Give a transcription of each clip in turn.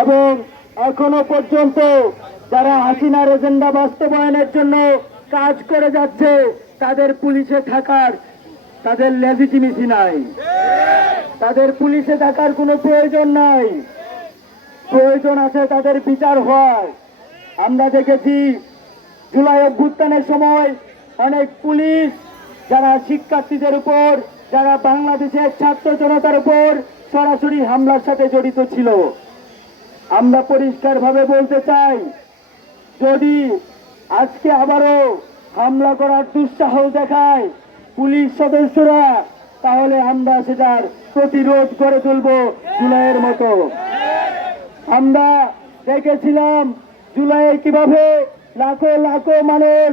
এবং এখনো পর্যন্ত যারা হাসিনার এজেন্ডা বাস্তবায়নের জন্য কাজ করে যাচ্ছে তাদের পুলিশে থাকার তাদের লেজিটিমেসি নাই, তাদের পুলিশে থাকার কোনো প্রয়োজন নাই। প্রয়োজন আছে তাদের বিচার হয়। আমরা দেখেছি জুলাই অভ্যুত্থানের সময় অনেক পুলিশ যারা শিক্ষার্থীদের উপর, যারা বাংলাদেশের ছাত্র জনতার উপর সরাসরি হামলার সাথে জড়িত ছিল। আমরা পরিষ্কারভাবে বলতে চাই, যদি আজকে আবারও হামলা করার দুঃসাহস দেখায় পুলিশ সদস্যরা, তাহলে আমরা সেটার প্রতিরোধ করে তুলব জুলাইয়ের মতো। আমরা দেখেছিলাম জুলাইয়ে কিভাবে লাখো লাখো মানুষ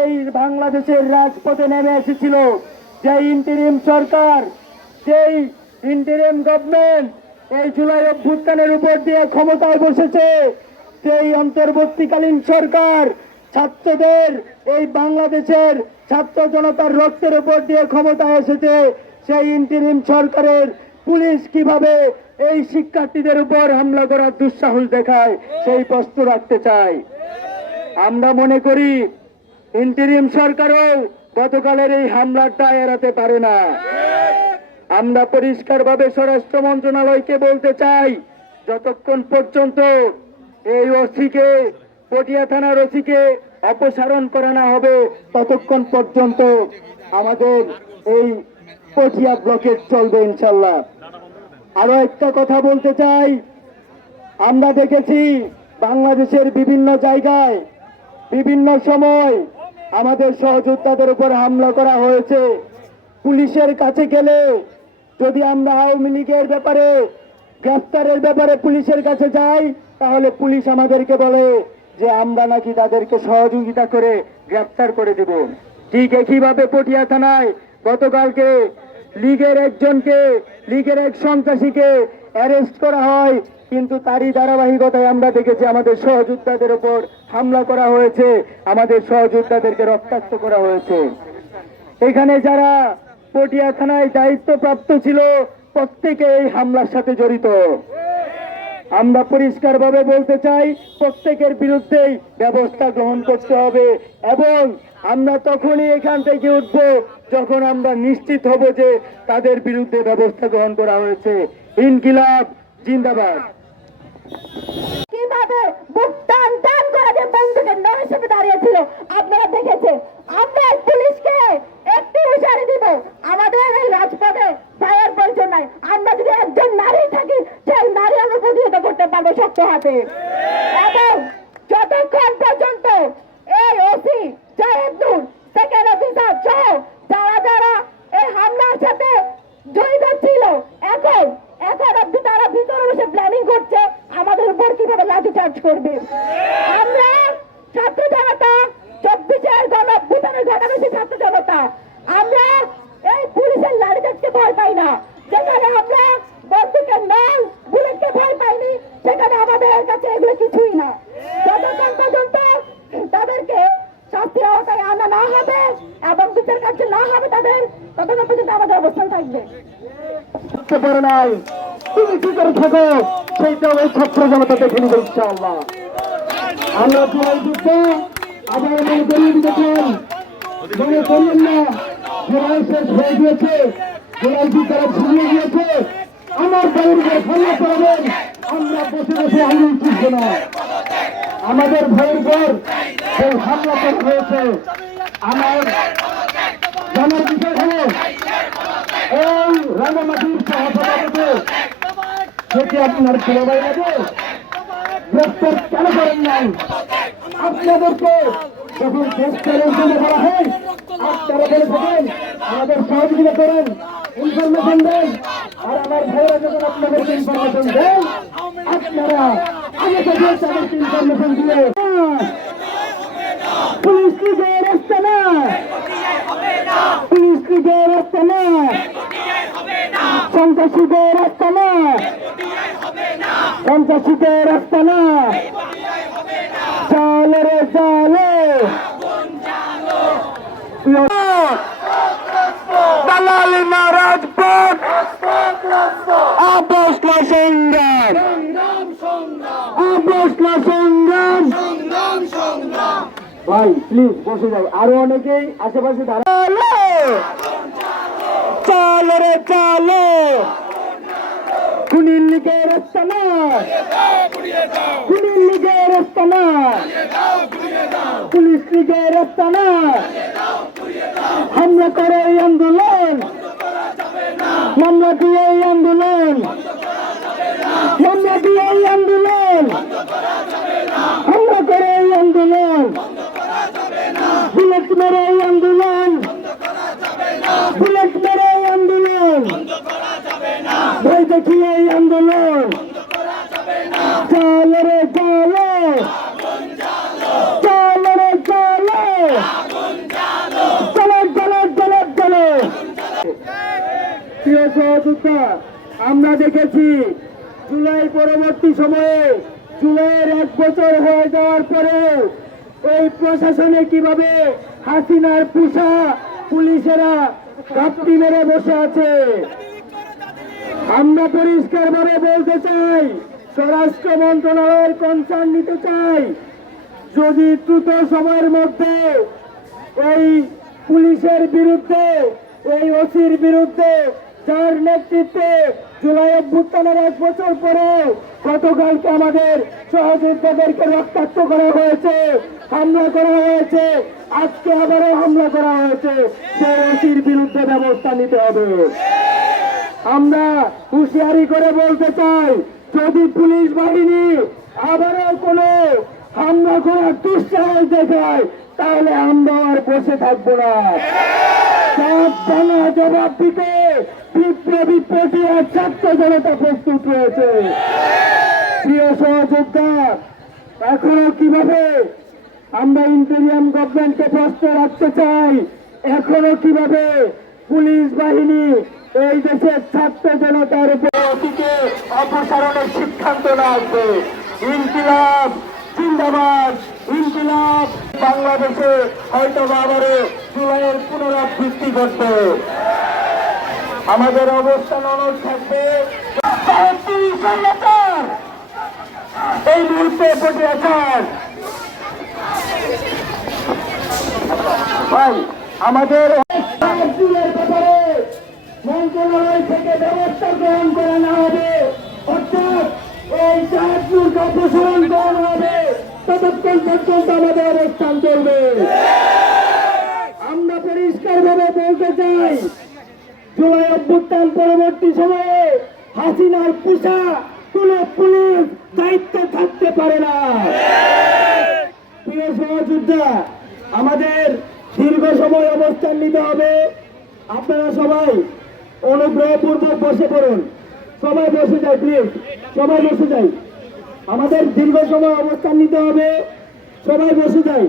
এই বাংলাদেশের রাজপথে নেমে এসেছিল। যে ইন্টারিম সরকার, যেই ইন্টারিম গভর্নমেন্ট এই জুলাই অভ্যুত্থানের উপর দিয়ে ক্ষমতায় বসেছে, সেই অন্তর্বর্তীকালীন সরকার ছাত্রদের, এই বাংলাদেশের ছাত্র জনতার রক্তের উপর দিয়ে ক্ষমতায় এসেছে, সেই ইন্টারিম সরকারের পুলিশ কিভাবে এই শিক্ষার্থীদের উপর হামলা করার দুঃসাহস দেখায় সেই প্রশ্ন রাখতে চাই। আমরা মনে করি ইন্টারিম সরকারও গতকালের এই হামলাটা এড়াতে পারে না। আমরা পরিষ্কারভাবে স্বরাষ্ট্র মন্ত্রণালয়কে বলতে চাই, যতক্ষণ পর্যন্ত এই ওসিকে, পটিয়া থানার ওসিকে অপসারণ করা না হবে, ততক্ষণ পর্যন্ত আমাদের এই পটিয়া ব্লকেট চলবে ইনশাল্লাহ। আরো একটা কথা বলতে চাই, আমরা দেখেছি বাংলাদেশের বিভিন্ন জায়গায় বিভিন্ন সময় আমাদের সহযোদ্ধাদের উপর হামলা করা হয়েছে। পুলিশের কাছে গেলে যদি আমরা আওয়ামী লীগের ব্যাপারে, গ্রেফতারের ব্যাপারে পুলিশের কাছে যাই, তাহলে পুলিশ আমাদেরকে বলে যে আমরা নাকি তাদেরকে সহযোগিতা করে গ্রেফতার করে দেব। ঠিক একইভাবে পটিয়া থানায় গতকালকে লীগের একজনকে, লীগের এক সন্ত্রাসীকে অ্যারেস্ট করা হয়, কিন্তু তারই ধারাবাহিকতায় আমরা দেখেছি আমাদের সহযোদ্ধাদের উপর হামলা করা হয়েছে, আমাদের সহযোদ্ধাদেরকে রক্তাক্ত করা হয়েছে। এখানে যারা পটিয়া থানায় দায়িত্বপ্রাপ্ত ছিল প্রত্যেকে এই হামলার সাথে জড়িত। আমরা পরিষ্কারভাবে বলতে চাই, প্রত্যেকের বিরুদ্ধেই ব্যবস্থা গ্রহণ করতে হবে এবং আমরা তখনই এখান থেকে উঠব যখন আমরা নিশ্চিত হব যে তাদের বিরুদ্ধে ব্যবস্থা গ্রহণ করা হয়েছে। ইনকিলাব জিন্দাবাদ। কিভাবে বুক টান টান করে যে বন্ধুকে নয় হিসেবে দাঁড়িয়েছিল আপনারা দেখেছেন। আমরা পুলিশকে একটু হুঁশিয়ারি দিব, আমাদের এই রাজপথে ভয়ের প্রয়োজন নাই। আমরা যদি একজন নারী থাকি, সেই নারী আমরা প্রতিহত করতে পারবো শক্ত হাতে। এবং যতক্ষণ পর্যন্ত এই ওসি জাহেদুল, সেকেন্ড অফিসার সহ যারা যারা এই হামলার সাথে জড়িত ছিল, এখন অব্দি তারা ভিতরে বসে প্ল্যানিং করছে আমাদের উপর কিভাবে লাঠিচার্জ করবে। আমরা ছাত্র জনতা, 24-এর গণঅভ্যুত্থানের ঘটাবেশি ছাত্র জনতা, আমরা এই পুলিশের লাঠিচার্জকে ভয় পাই না। যেখানে আমরা বন্দুকের নল, বুলেটকে ভয় পাইনি, সেখানে আমাদের কাছে এগুলো কিছুই না। যতক্ষণ পর্যন্ত তাদেরকে শাস্তির আওতায় আনা না হবে এবং বিচার কার্য না হবে তাদের, ততক্ষণ পর্যন্ত আমাদের অবস্থান থাকবে। তুমি কি করে থাকো সেইটাও এই ছাত্র জনতা দেখে নিবে ইনশাআল্লাহ। আমরা জুলাই যুদ্ধ আবার মনে করিয়ে দিতেছেন, মনে করিয়েন না জুলাই শেষ হয়ে গিয়েছে, জুলাই যুদ্ধরা ছিনিয়ে গিয়েছে। আমার ভাইয়ের উপর হামলা করবেন, আমরা বসে বসে আঙুল চুষবো না। আমাদের ভাইয়ের উপর সেই হামলা করা হয়েছে, আমার জানার বিষয় হলো এই রাঙামাটির সহসভাপতি যেটি আপনার ছেলে ভাই লাগে গ্রেফতার কেন করেন নাই? আপনাদেরকে যখন গ্রেফতারের জন্য করা হয় আপনারা বলে থাকেন আমাদের সহযোগিতা করেন, ইনফরমেশন দেন, আর আমার ভাইয়েরা যখন আপনাদেরকে ইনফরমেশন দেন আপনারা আগে থেকে তাদেরকে ইনফরমেশন দিয়ে পুলিশ লীগের রাস্তা না, পুলিশ লীগের রাস্তা না, সন্ত্রাসীদের রাস্তা না, সন্ত্রাসীদের রাস্তা না। চালে রে চালে দালালি না রাজপথ, আপোষ না সংগ্রাম। অবস্থা সংগ্রাম। ভাই প্লিজ বসে যাও, আরো অনেকেই আশেপাশে দাঁড়ালো। চলো রে চলো, খুনির লিগের রাস্তা না, খুনির লিগের রাস্তা না, পুলিশ লিগের রাস্তা না, হামলা করে এই আন্দোলন, মামলা দিয়ে এই আন্দোলন, মামলা দিয়ে এই আন্দোলন, হামলা করে এই আন্দোলন, বুলেট মেরে এই আন্দোলন, বুলেট মেরে এই আন্দোলন, ভয় দেখিয়ে এই আন্দোলন। চলো রে চলো, চলো রে চলো, চলো চলো চলো চলো। প্রিয় সহযোদ্ধা, আমরা দেখেছি জুলাই পরবর্তী সময়ে, জুলাইয়ের 1 বছর হয়ে যাওয়ার পরে এই প্রশাসনে কিভাবে হাসিনার পুষা পুলিশেরা ঘাপটি মেরে বসে আছে। আমরা পরিষ্কার ভাবে বলতে চাই, স্বরাষ্ট্র মন্ত্রণালয়ের কনসার্ন নিতে চাই, যদি দ্রুত সময়ের মধ্যে এই পুলিশের বিরুদ্ধে, এই ওসির বিরুদ্ধে, যার নেতৃত্বে জুলাই অভ্যুত্থানের 1 বছর পরে গতকালকে আমাদের সহযোদ্ধাদেরকে রক্তাক্ত করা হয়েছে, হামলা করা হয়েছে, আজকে আবারও হামলা করা হয়েছে, সেই ওসির বিরুদ্ধে ব্যবস্থা নিতে হবে। আমরা হুঁশিয়ারি করে বলতে চাই, যদি পুলিশ বাহিনী আবারও কোনো হামলা করার দুঃসাহস দেখায়, তাহলে আমরা আর বসে থাকবো না। সাবধানে জবাব দিতে বিপ্লবী প্রক্রিয়ার ছাত্র জনতা প্রস্তুত রয়েছে। প্রিয় সহযোদ্ধা, এখনো কিভাবে আমরা ইন্টেরিয়াম গভর্নমেন্টকে প্রশ্ন রাখতে চাই, এখনো কিভাবে পুলিশ বাহিনী এই দেশের ছাত্র জনতার উপর অতীতে অপসারণের সিদ্ধান্ত না আসবে। ইনকিলাব জিন্দাবাদ, ইনকিলাব। বাংলাদেশে হয়তো আবারও জুলাইয়ের পুনরাবৃত্তি করতে আমাদের অবস্থান অনড় থাকবে। এই মুহূর্তে বসে আছেন ভাই, আমাদের ব্যাপারে মন্ত্রণালয় থেকে ব্যবস্থা গ্রহণ করা না হবে, অর্থাৎ এই চাঁদপুরকে অপসারণ করা হবে, ততক্ষণ পর্যন্ত আমাদের অবস্থান চলবে। আমরা পরিষ্কার ভাবে বলতে চাই, জুলাই অভ্যুত্থান পরবর্তী সময়ে হাসিনার পুষা কোন পুলিশ দায়িত্বে থাকতে পারে না। প্রিয় সহযোদ্ধা, আমাদের দীর্ঘ সময় অবস্থান নিতে হবে। আপনারা সবাই অনুগ্রহপূর্বক বসে পড়ুন, সবাই বসে যায়, প্লিজ সবাই বসে যায়। আমাদের দীর্ঘ সময় অবস্থান নিতে হবে, সবাই বসে যায়।